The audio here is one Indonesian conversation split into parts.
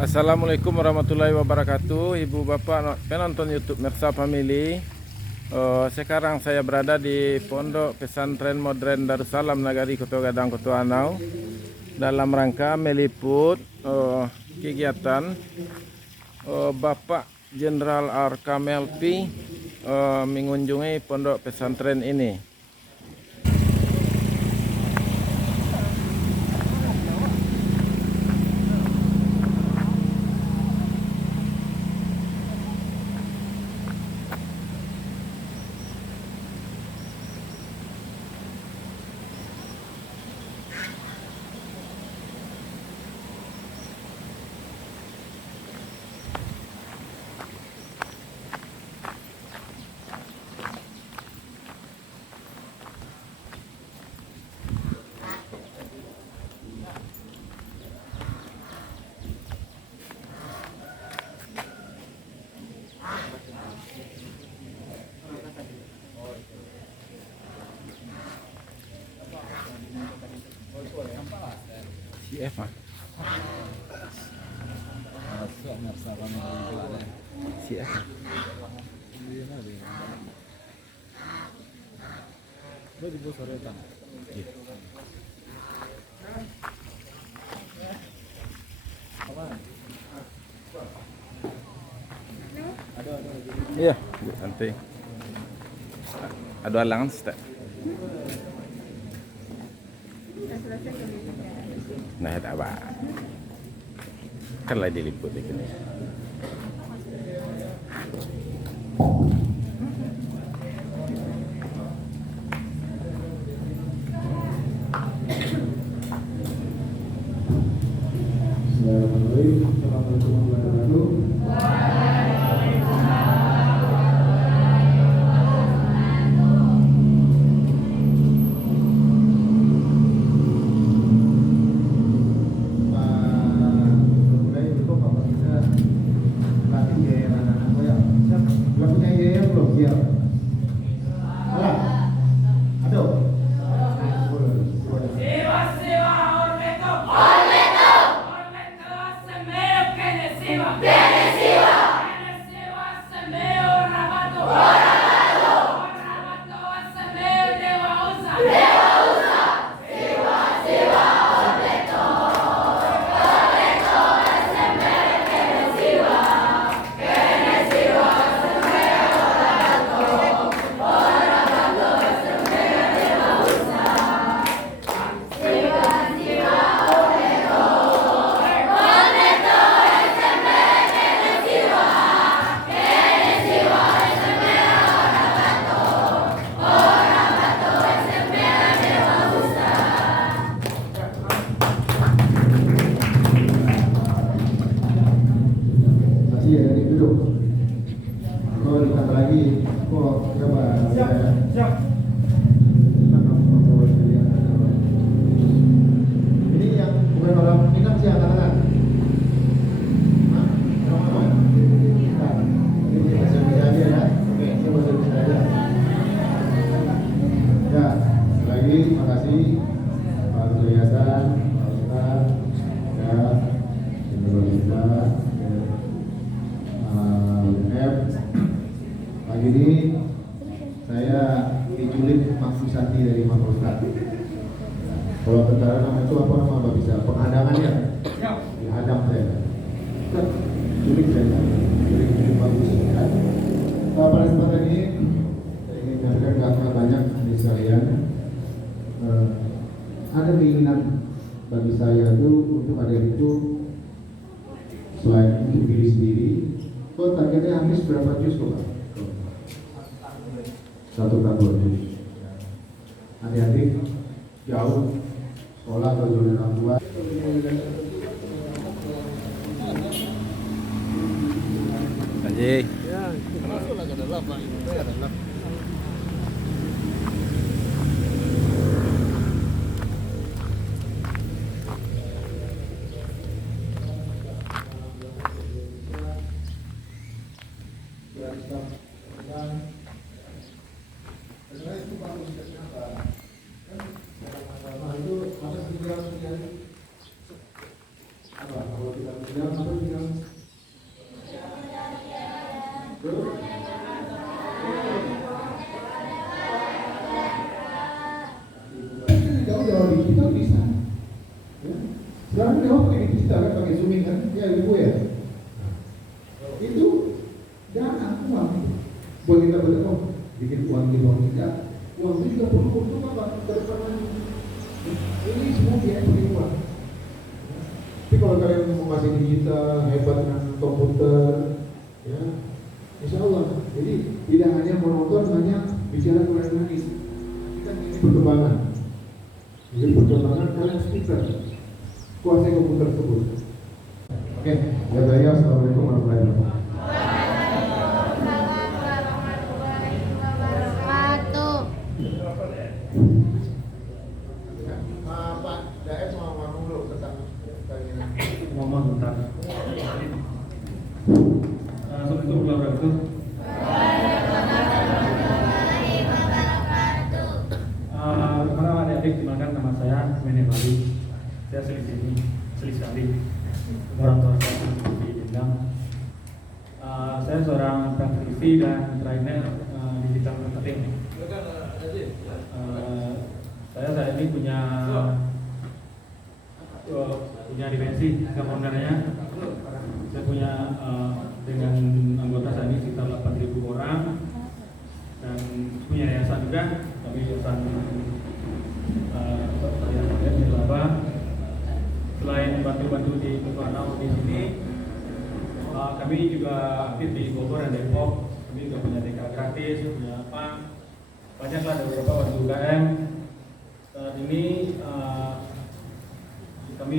Assalamualaikum warahmatullahi wabarakatuh, Ibu Bapak penonton YouTube Mersa Family. Sekarang saya berada di Pondok Pesantren Modern Darussalam Nagari Koto Gadang Koto Anau dalam rangka meliput kegiatan Bapak Jenderal Arkam LP mengunjungi pondok pesantren ini. Si Eva. Si Eva. Iya, santai. Ada halangan, Ustaz? Nah, tak apa. Kan lah diliput itu. Terima kasih Pak Ketua Yayasan, Pak Ustaz, ya, Pemerintah, UNF. Pagi ini saya diculik Maksudati dari Pak Ustaz. Kalau tentara nama itu apa nama Pak bisa? Penghadangan ya? Dihadang saya. Culik saya, culik bagus. Ya. Pada kesempatan ini saya ingin menyampaikan kata banyak dari sekalian. Ada keinginan bagi saya itu untuk ada itu selain untuk diri sendiri. Kok targetnya habis berapa juz kok Pak? 1 tahun juz. Adik-adik jauh sekolah atau jauh dari orang tua. Haji. Ya, masuklah ke dalam Pak. Itu ya dalam. Kalau kita kan? Ya ibu ya. Itu dana uang. Buat kita berapa? Bikin uang di bawah kita. Uang ini juga perlu untuk apa? Ke depan lagi. Ini semua biaya pakai uang. Tapi kalau kalian mau masih digital, hebat dengan komputer, ya, insya Allah. Jadi tidak hanya menonton, hanya bicara ke lain lagi. Kita ini perkembangan. Jadi perkembangan kalian speaker, kuasai komputer tersebut. Oke, ya saya assalamualaikum warahmatullahi wabarakatuh. Pak Daes mau ngomong dulu tentang ini. Ngomong tentang Assalamualaikum warahmatullahi wabarakatuh. Para adik-adik, kenalkan nama saya Mene Bali. Saya asli Sali. Orang tua saya di Jendang. Saya seorang praktisi dan trainer digital marketing. Saya saat ini punya dimensi kefoundernya. Saya punya dengan anggota saat ini sekitar 8.000 orang dan punya yayasan juga. Kami yayasan Nilaba. Selain bantu-bantu di Ketuanau di sini, kami juga aktif di Bogor dan Depok. Kami juga punya TK gratis, punya apa? Banyaklah ada beberapa bantu UKM. Saat ini kami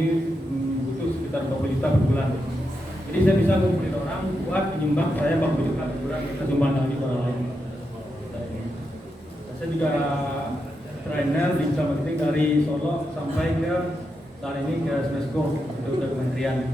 butuh sekitar 40 juta per bulan. Jadi saya bisa ngumpulin orang buat menyumbang saya 40 juta per bulan, kita sumbang lagi ke orang lain. Saya juga trainer digital marketing dari Solo sampai ke saat ini ke Smesco, itu udah kementerian.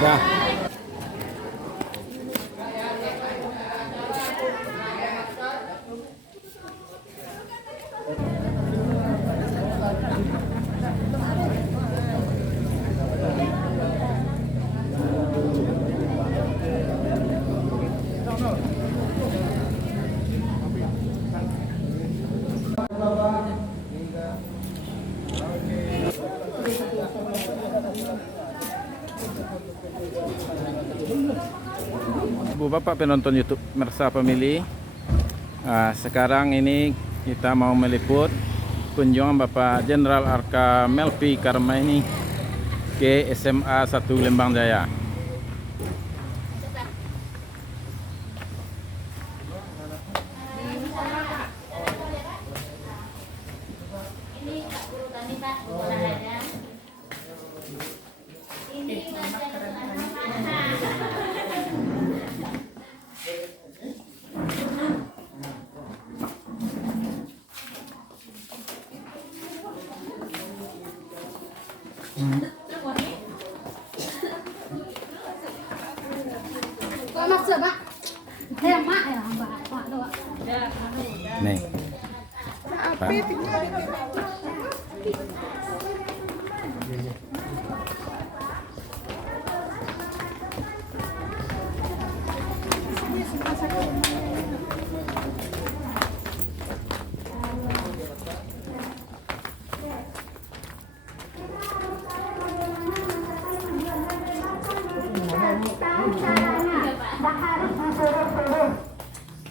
Dah. Ibu bapak penonton YouTube Mersa Family, sekarang ini kita mau meliput kunjungan Bapak Jenderal Arka Melvi Karmaini ke SMA 1 Lembang Jaya. Nih. Pak.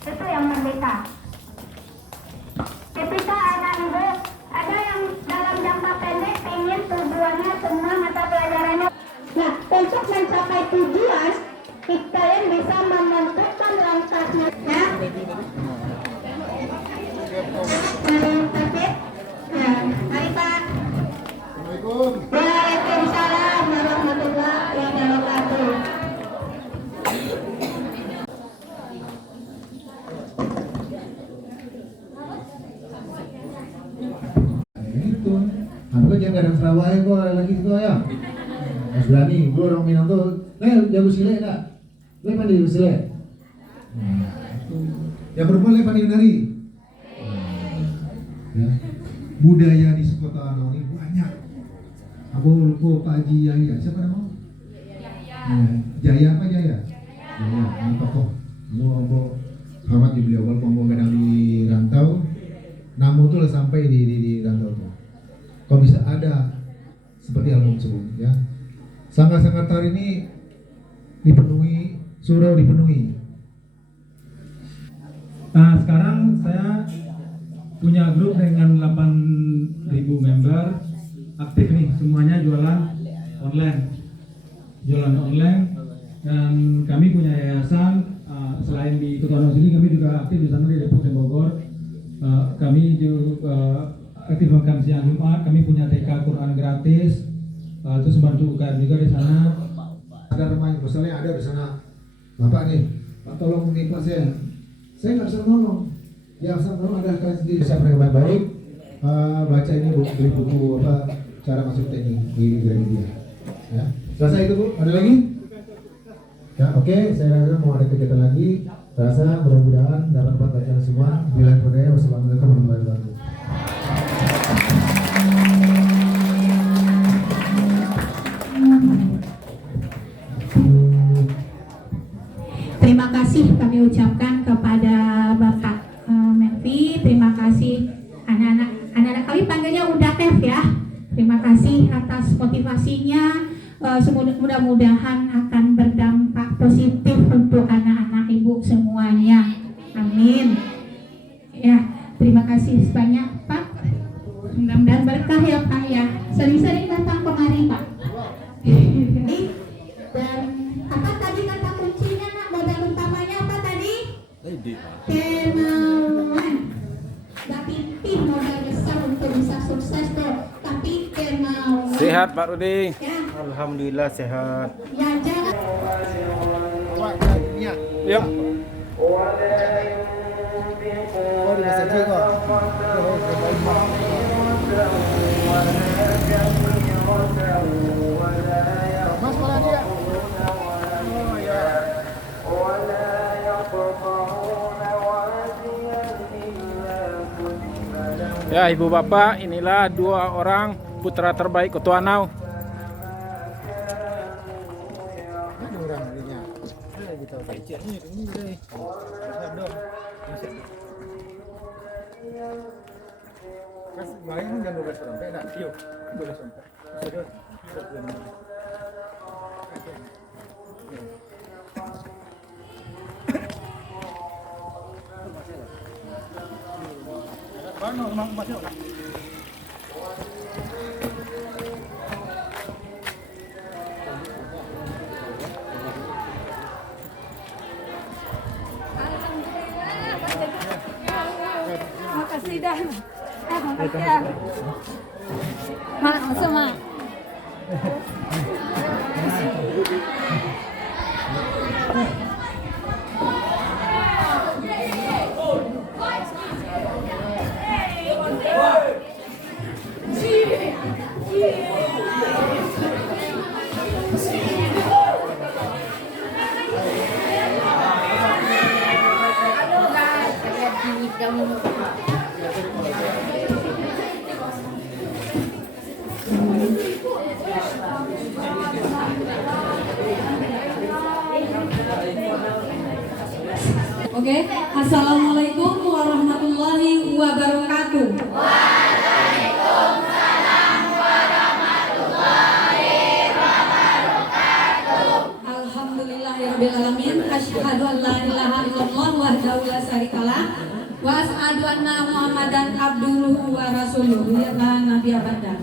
Itu yang merdeka. Ketika ada yang dalam jangka pendek ingin tujuannya semua mata pelajarannya. Nah, untuk mencapai tujuan, kalian bisa menentukan langkahnya. Ya. Nah, mari Pak. Assalamualaikum. Waalaikumsalam warahmatullahi wabarakatuh. Itu, aku jangan kadang Surabaya kok lagi itu ya. Mas berani, gue orang Minang tuh, jago sile enggak? Le pandai jago sile. Yang perempuan le pandai menari. Ya. Budaya di Kota Anau ini banyak. Aku lupa Pak Haji Yahya, siapa nama? Jaya apa Jaya? Jaya, tokoh. Mau hormat di beliau, walaupun mau kadang di rantau, namun tuh sampai di rantau tuh. Kalau bisa ada seperti album sebelum, ya. Sanggar-sanggar ini dipenuhi, surau dipenuhi. Nah, sekarang saya punya grup dengan 8.000 member aktif nih, semuanya jualan online, dan kami punya yayasan. Selain di Ketuanan sini, kami juga aktif di sana di Depok dan Bogor. Kami juga aktif makan siang Jumat. Kami punya TK Quran gratis, terus bantu UKM juga di sana. Ada rumah misalnya ada di sana, Bapak nih, Pak tolong mungkin Pak saya nggak bisa nolong. Ya asal nolong ada kalian sendiri bisa dengan baik. Baca ini beli buku apa cara masuk teknik di Gramedia. Ya, selesai itu Bu. Ada lagi? Ya oke, saya rasa mau ada kegiatan lagi. Rasa mudah-mudahan dapat bacaan semua. Bila berdaya, wassalamualaikum warahmatullahi wabarakatuh. Terima kasih kami ucapkan kepada Bapak Melvi. Terima kasih anak-anak kami panggilnya Udah Kev ya. Terima kasih atas motivasinya. Mudah-mudahan akan berdampak positif untuk anak-anak ibu semuanya. Amin. Ya, terima kasih banyak Pak. Mudah-mudahan berkah ya Pak ya. Sering-sering datang kemari Pak. Dan apa tadi kata kuncinya nak, modal utamanya apa tadi? Kemauan. Gak tim modal besar untuk bisa sukses tuh, tapi kemauan. Sehat Pak Rudi. Ya. Alhamdulillah sehat. Ya jangan. Yuk. Mas mana dia? Ya ibu bapak, inilah 2 orang putra terbaik Ketuanau. Bayang jangan 12 sampai dah. Yuk, 12 sampai. Makasih dah. Makasih ya. Mak, sama. Oke, Assalamualaikum warahmatullahi wabarakatuh. Waalaikumsalam warahmatullahi wabarakatuh. Alhamdulillahirabbil alamin. Asyhadu an la ilaha illallah wahdahu la syarikalah wa asyhadu anna Muhammadan abduhu wa rasuluhu ya nabi abada.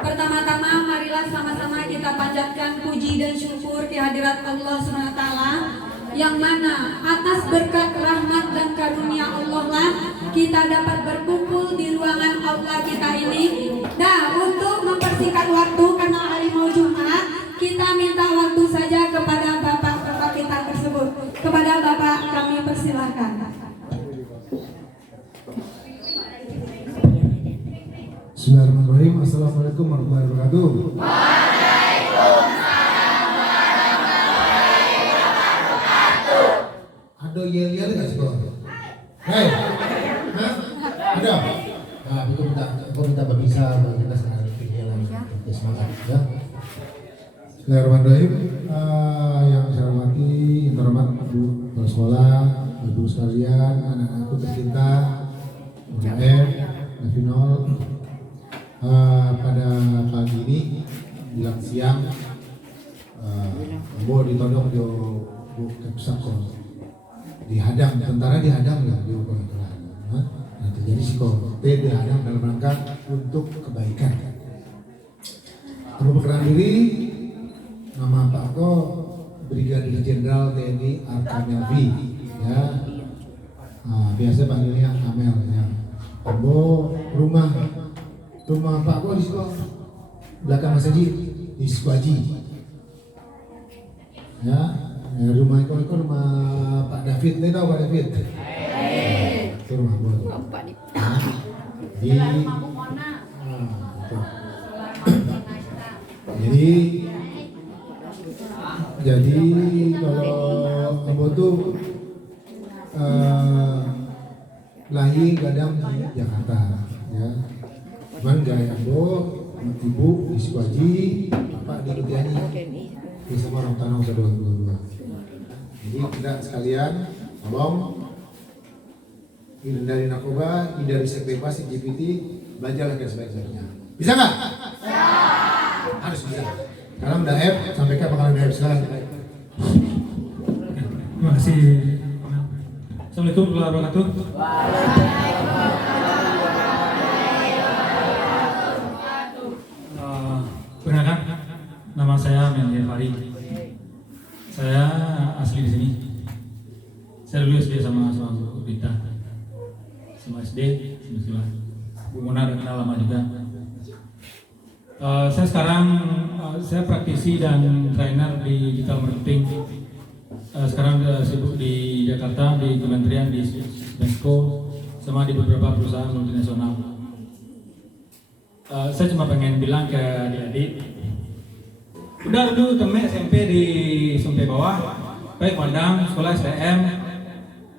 Pertama-tama marilah sama-sama kita panjatkan puji dan syukur di hadirat Allah Subhanahu wa taala, yang mana atas berkat rahmat dan karunia Allah lah kita dapat berkumpul di ruangan aula kita ini. Nah, untuk mempersingkat waktu karena hari mau Jumat, kita minta waktu saja kepada bapak-bapak kita tersebut. Kepada bapak kami persilahkan. Bismillahirrahmanirrahim. Assalamualaikum warahmatullahi wabarakatuh. Ada yel-yel nggak sih kok? Hei, hah? Ada? Nah, aku minta berpisah, kita sekarang yel lagi, semangat, ya. Bismillahirrahmanirrahim. Yang saya hormati, yang terhormat Bu Kepala Sekolah, Ibu sekalian, anak-anakku tercinta, UNAF, Nafinol. Pada pagi ini, bilang siang, Bo ditodong di Bu Kepsako, dihadang, tentara dihadang ya di pengaturan. Nah, terjadi psikote dihadang dalam rangka untuk kebaikan. Kami berkenan diri, nama Pak Ko Brigadir Jenderal TNI Arkamelvi, ya. Biasa panggilnya Amel, ya. Bo rumah Pak Ko di sekolah belakang masjid di Sukwaji, ya. Rumah itu rumah Pak David, nih tahu Pak David? Itu rumah Bo. Di jadi kalau Ambo tuh lahir kadang di Jakarta, ya. Cuman gaya Ambo, ibu di Sukwaji, bapak di Lutiani, di sama orang tanah usaha 22. Jadi kita sekalian tolong hindari narkoba, hindari seks bebas, LGBT, belajarlah yang sebaik-baiknya. Bisa nggak? Harus bisa. Sekarang udah F, sampaikan bakalan F sekarang. Terima kasih. Assalamualaikum warahmatullahi wabarakatuh. Perkenalkan, nama saya Mendy Fari. Saya asli di sini. Saya dulu SD sama Bu Rita, sama SD, sama Bu Mona udah kenal lama juga. Saya sekarang saya praktisi dan trainer di digital marketing. Sekarang sibuk di Jakarta, di Kementerian, di Menko, sama di beberapa perusahaan multinasional. Saya cuma pengen bilang ke adik-adik, udah dulu temen SMP di Sumpe Bawah, baik Padang, sekolah STM,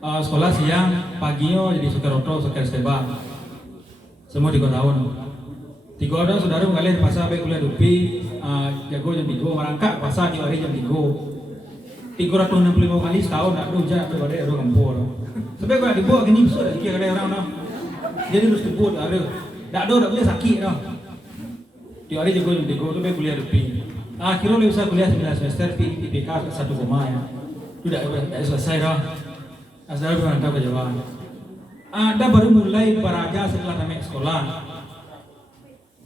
sekolah siang, paginya jadi Sukeroto, Suker Steba, semua 3 tahun. 3 tahun saudara mengalir pasar baik kuliah dupi, jago jam 3, merangkak pasar di hari jam 3. 365 kali setahun nak rujak tu pada orang kampung. Sebab kalau dibuat gini besar lagi ada orang dah. Jadi harus dibuat ada. Tak ada boleh sakit dah. Di hari jago jam 3 tu baik kuliah dupi. Akhirnya boleh bisa kuliah 9 semester IPK 1 ya. Tu dah selesai dah. Asal berantau ke Jawa. Ada baru mulai beraja setelah tamat sekolah.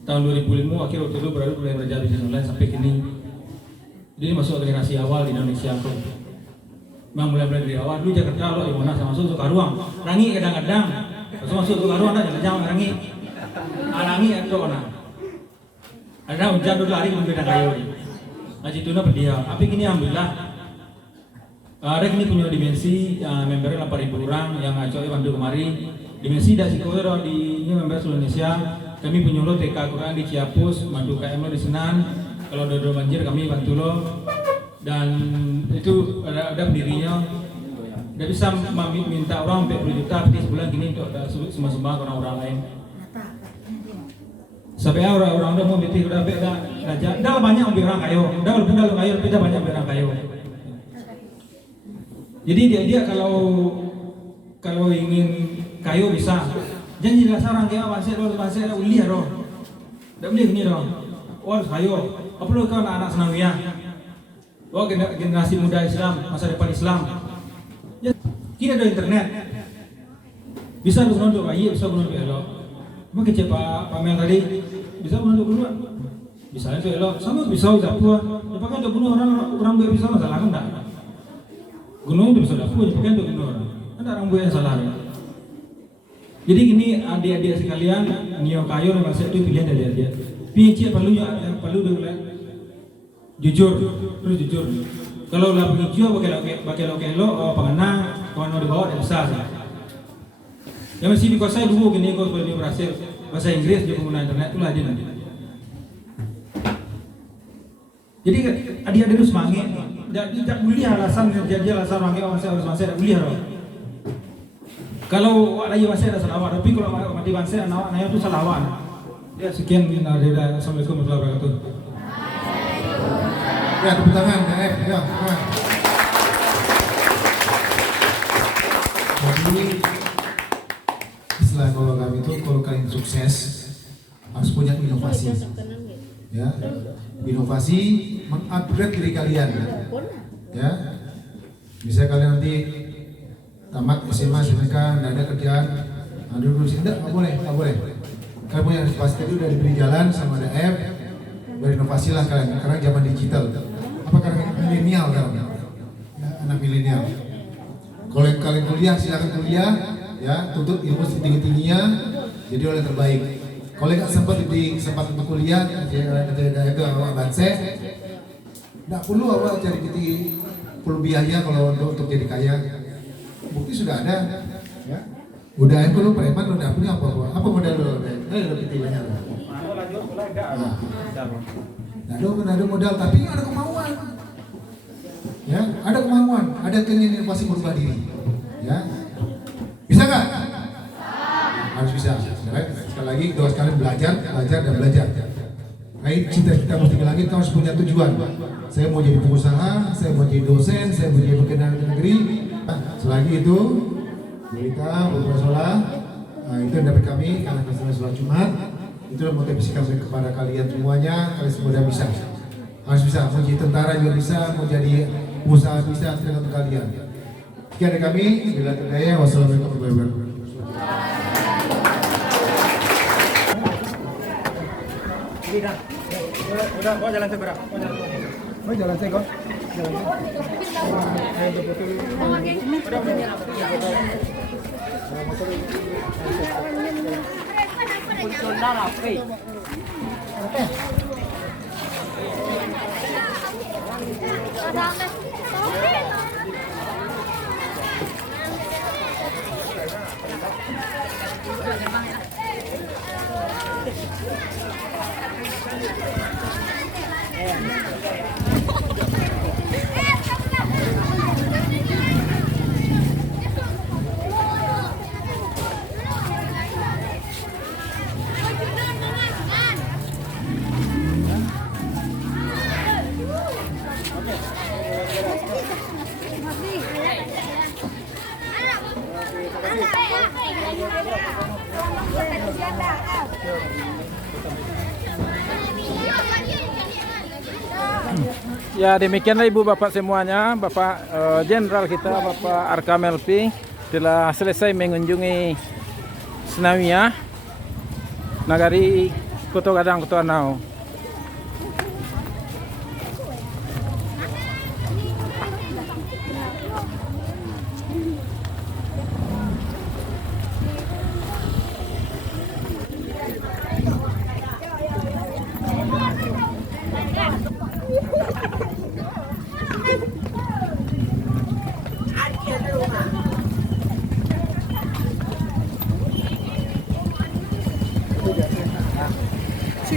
Tahun 2005 akhir waktu itu baru mulai belajar bisnis online sampai kini. Jadi masuk generasi awal di Indonesia tu. Memang mulai dari awal dulu Jakarta lo di mana masuk Sukaruang. Rangi kadang-kadang masuk Sukaruang dah jalan Rangi. Rangi itu mana? Ada hujan dulu hari kemudian kayu. Aji tuna pedia. Tapi kini alhamdulillah. Ada kini punya dimensi membernya 8.000 orang yang ngacoi bantu kemari. Dimensi dah sikoro di member seluruh Indonesia. Kami punya lo TK Quran di Ciapus, mandu KM lo di Senan. Kalau ada banjir kami bantu lo, dan itu ada pendirinya. Tidak bisa minta orang 40 juta di sebulan gini untuk sembah-sembah orang-orang lain. Sampai orang-orang udah mau bitik udah beda, dah banyak ambil orang kayu, dah lebih dalam kayu, tidak banyak ambil orang kayu. Jadi dia kalau ingin kayu bisa, jangan jelas orang kayu masih uli roh, tidak boleh gini roh, harus kayu. Apa lu kau anak senawiyah? Oh generasi muda Islam, masa depan Islam. Ya, kini ada internet. Bisa menonton bayi, bisa menonton elok. Mungkin cepat Pamel tadi bisa menonton dulu. Bisa itu elok, sama bisa dapur. Ya pakai untuk bunuh orang bisa masalah kan tak? Gunung itu bisa dapur, pakai untuk bunuh orang. Ada orang yang salah. Jadi gini adik-adik sekalian, nio kayu dan masih itu pilihan dari adik. Pinci perlu dulu jujur, terus jujur. Kalau lah penghijau pakai lo pengenang, kawan di bawah tidak bisa. Yang masih dikuasai dulu gini kalau dia berhasil bahasa Inggris dia pengguna internet itulah dia nanti. Jadi adik-adik itu semangat. Tidak boleh alasan jadi alasan orang harus masih tidak boleh loh. Kalau lagi masih ada salawat, tapi kalau mati masih anaknya itu salawat. Ya sekian, Assalamualaikum warahmatullahi wabarakatuh. Ya, tepuk tangan, DF. Ya, tangan. Jadi, istilah kalau kami itu, kalau kalian sukses, harus punya inovasi. Ya, inovasi mengupgrade diri kalian. Ya, bisa kalian nanti tamat SMA, SMK, tidak ada kerjaan, dulu sini nggak boleh. Kalian punya inovasi itu udah diberi jalan sama DF, berinovasi lah kalian. Sekarang zaman digital, apa karena milenial kan? Ya, anak milenial. Kalau kalian kuliah silakan kuliah, ya tuntut ilmu setinggi-tingginya, jadi oleh terbaik. Kalau nggak sempat untuk kuliah, itu awak banse, nggak perlu awak cari perlu biaya kalau untuk jadi kaya. Bukti sudah ada, ya. Udah itu lu preman udah punya apa modal lu? Lo kita banyak. Nah, ada modal tapi ada kemauan. Ya, ada kemauan, ada keinginan inovasi berubah diri. Ya. Bisa nggak? Harus bisa. Sekali lagi doa sekalian belajar dan belajar. Kayak cita-cita mesti lagi kita harus punya tujuan. Saya mau jadi pengusaha, saya mau jadi dosen, saya mau jadi pekerjaan negeri. Selagi itu kita berpuasa, itu dari kami karena kita sholat Jumat. Itu motivasi kami kepada kalian semuanya. Kalian semua bisa. Harus bisa. Mau jadi tentara juga bisa, mau jadi usaha bisa, tergantung kalian. Sekian dari kami. Bila terdaya, wassalamualaikum warahmatullahi wabarakatuh. Udah, kau jalan seberang. Oh, jalan saya kok. Ya demikianlah ibu bapak semuanya, bapak jenderal kita Bapak Arkam LP telah selesai mengunjungi Senawiyah Nagari Koto Gadang Koto Anau.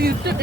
YouTube